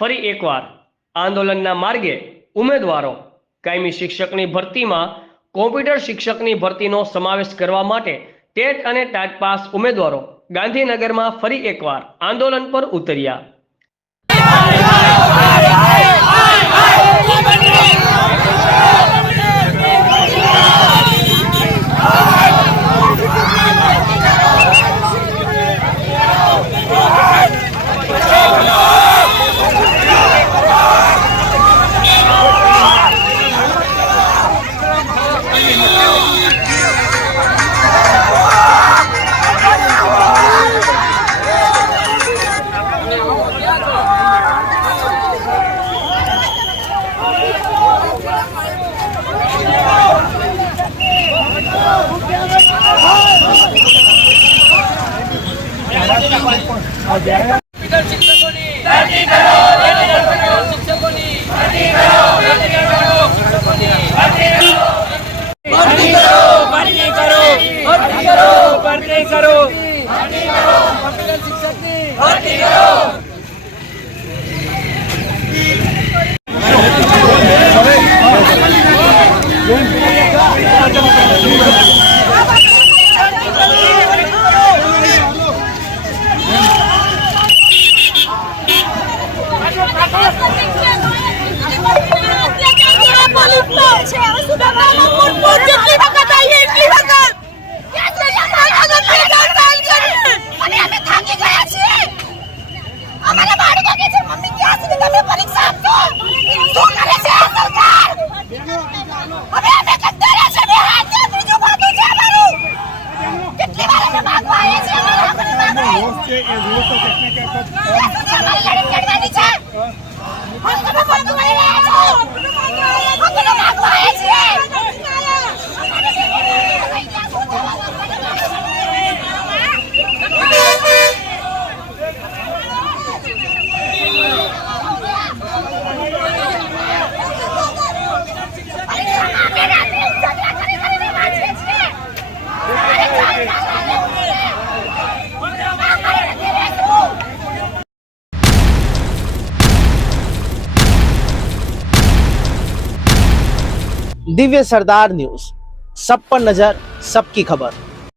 ફરી એકવાર આંદોલનના માર્ગે ઉમેદવારો કાયમી શિક્ષકની ભરતીમાં કોમ્પ્યુટર શિક્ષકની ભરતીનો સમાવેશ કરવા માટે ટેટ અને ટાટ પાસ ઉમેદવારો ગાંધીનગરમાં ફરી એકવાર આંદોલન પર ઉતર્યા। दिव्य सरदार न्यूज, सब पर नजर, सबकी खबर।